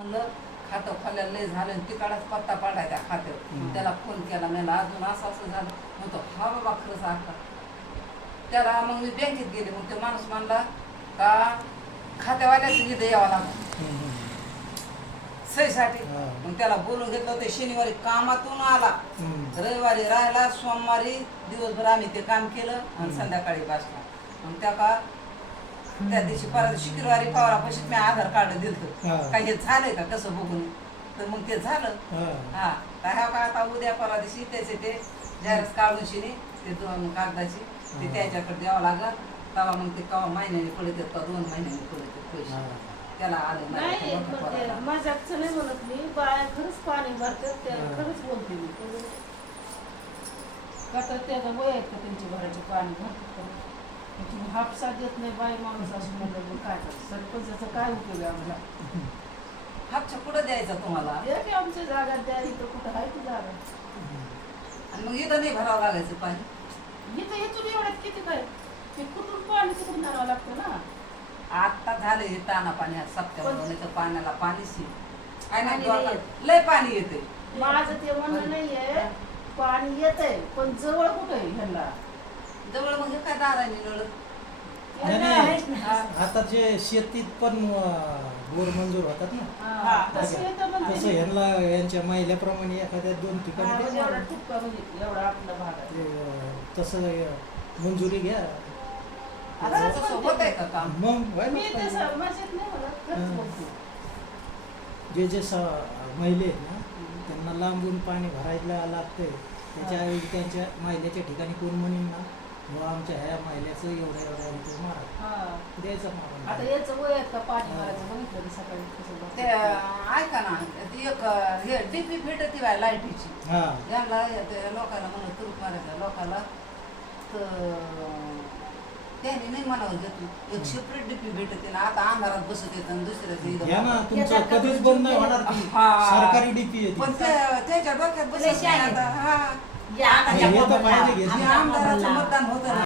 म्हणलं खातं खोल्याला लय झालं आणि तिकडच पत्ता पाडाय त्या खात्यावर. त्याला फोन केला मला अजून असं झालं म्हणतो हा बाबा खरंच आता. त्याला मग मी बँकेत गेले. मग तो माणूस म्हणला का खात्यावाल्याच इथं यावं लागलं सहीसाठी. मग त्याला बोलून घेतलं होतं. शनिवारी कामातून आला, रविवारी राहिला, सोमवारी दिवसभर आम्ही ते काम केलं आणि संध्याकाळी बसला. मग त्या दिवशी परत शुक्रवारी पवारापाशी मी आधार कार्ड दिलं काही हे झालंय का कसं बघून. तर मग ते झालं. हा तर ह्या का आता उद्या परवा दिवशी त्याचे ते जाहिरात काढून शिनी ते 2 कागदाची ते त्याच्याकडे द्यावं लागत. तेव्हा मग ते केव्हा महिन्याने पडत येत का 2 महिन्याने पडत येत पैसे त्याला आले नाही. माझ्याच नाही म्हणत मी, बाया खरंच पाणी भरतात खरंच बोलते मी. का तर त्याला वय आहेत का त्यांची घराचे पाणी भरतात तुम्ही हापसा देत नाही बाई माणूस असं म्हणलं मग काय करायचं. सरपंचाचा काय उपयोग आहे आम्हाला. हापच्या कुठं द्यायचा तुम्हाला? की आमच्या जागा द्या इथं कुठं आहे ती जागा. आणि मग इथं नाही भरावं लागायचं पाणी. इथं इथून एवढ्यात किती काय ते कुठून पाणी तिकडून धरावं लागतं ना. आता झालं हे ताना पाणी सप्त्यावर तर पाण्याला पाणीच पाणी लय पाणी येते. माझं ते म्हणणं नाहीये पाणी येतंय पण जवळ कुठं आहे ह्यांना. जवळ मग काय दाराने नळ आता जे शेतीत पण बोर मंजूर होतात ना तसं ह्यांना यांच्या महिल्याप्रमाणे एखाद्या 2 ठिकाणी एवढा आपला भाग आहे तसं मंजुरी घ्या. होत आहे का काम? मग मी तसं मजेत नाही म्हणत खरंच बोलते. जे महिले आहेत ना त्यांना लांबून पाणी भरायला लागतंय त्याच्याऐवजी त्यांच्या महिलेच्या ठिकाणी कोण म्हणेन ना मग आमच्या ह्या महिलेचं एवढ्या रुपये मारा द्यायचं मारा. आता याचं वय आहे का पाणी भरायचं बघितलं की सकाळी कसं ते ऐका ना ती एक हे डीपी भेटती बाय लाईटीची यांना लोकांना म्हणून तुरुप मारायचं लोकांना तर त्यांनी नाही मनावर घेतलं. एक सेपरेट डीपी भेटते ना आता अंधारात बसत येत आणि दुसऱ्याचं तुमचं कधीच बंद नाही होणार ती सरकारी डीपी आहे पण त्याच्या डोक्यात बसत नाही आता. हे तर पाहिजे आमदाराचं मतदान होतं.